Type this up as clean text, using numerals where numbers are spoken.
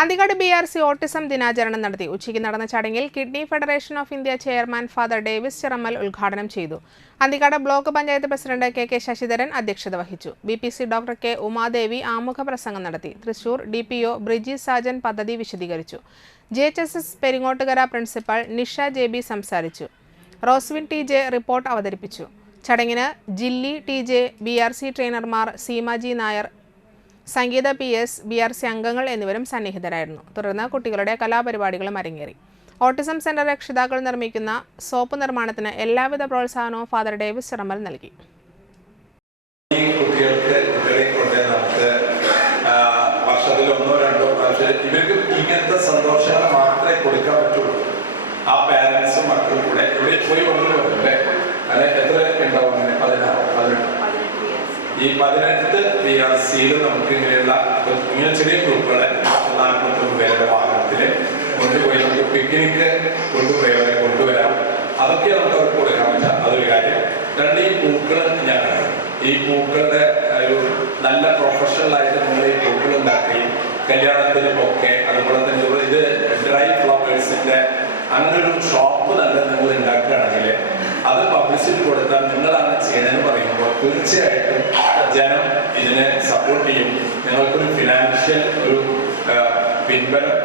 Anthikad BRC autism ദിനാചരണം നടത്തി. ഉച്ചയ്ക്ക് നടന്ന ചടങ്ങിൽ kidney federation of India chairman father Davis Chirammal ഉദ്ഘാടനം ചെയ്തു. Anthikad block panchayat president KK Sasidharan അധ്യക്ഷത വഹിച്ചു. BPC ഡോക്ടർ K ഉമാദേവി ആമുഖ പ്രസംഗം നടത്തി. തൃശൂർ DPO ബ്രിജി സാജൻ പദ്ധതി വിശദീകരിച്ചു. JHSS Peringottukara principal Nisha JB സംസാരിച്ചു. റോസ്വിൻ TJ റിപ്പോർട്ട് അവതരിപ്പിച്ചു. ചടങ്ങിന് ജില്ലി TJ BRC ട്രെയിനർമാർ സീമാജി നായർ, സംഗീത PS, BRC അംഗങ്ങൾ എന്നിവരും സന്നിഹിതരായിരുന്നു. തുടർന്ന് കുട്ടികളുടെ കലാപരിപാടികളും അരങ്ങേറി. ഓട്ടിസം സെന്റർ രക്ഷിതാക്കൾ നിർമ്മിക്കുന്ന സോപ്പ് നിർമ്മാണത്തിന് എല്ലാവിധ പ്രോത്സാഹനവും ഫാദർ ഡേവിസ് ചിറമ്മൽ നൽകി. ഇവർക്ക് ഇങ്ങനത്തെ സന്തോഷങ്ങൾ മാത്രമേ കൊടുക്കാൻ പറ്റുള്ളൂ. ആ പാരന്റ്സും മക്കളും കൂടെ ഇവിടെ പോയി വന്നില്ലേ, അല്ലെ എത്ര ഉണ്ടാവും? 18 ഈ 18 BRCയിൽ നമുക്ക് ഇങ്ങനെ ചെറിയ ഗ്രൂപ്പുകളെ 49 പേരുടെ വാഹനത്തിൽ കൊണ്ടുപോയി നമുക്ക് പിക്നിക്ക് കൊണ്ടുപോയവരെ കൊണ്ടുവരാം. അതൊക്കെ നമുക്ക് അവർക്ക് കൊടുക്കാൻ പറ്റാം. അതൊരു കാര്യം. രണ്ട്, ഈ പൂക്കൾ ഞാനാണ് ഈ പൂക്കളുടെ ഒരു നല്ല പ്രൊഫഷണലായിട്ട് നിങ്ങൾ ഈ പൂക്കൾ ഉണ്ടാക്കി കല്യാണത്തിനും ഒക്കെ, അതുപോലെ തന്നെ ഇത് ഡ്രൈ ഫ്ലവേഴ്സിന്റെ അങ്ങനൊരു ഷോപ്പ് തന്നെ നിങ്ങൾ ഉണ്ടാക്കുകയാണെങ്കിൽ അത് പബ്ലിസിറ്റി കൊടുത്താൽ നിങ്ങളാണ് ചെയ്യണമെന്ന് പറയുമ്പോൾ തീർച്ചയായിട്ടും ജനം ഇതിനെ സപ്പോർട്ട് ചെയ്യും. നിങ്ങൾക്കൊരു ഫിനാൻഷ്യൽ ഒരു പിൻബലം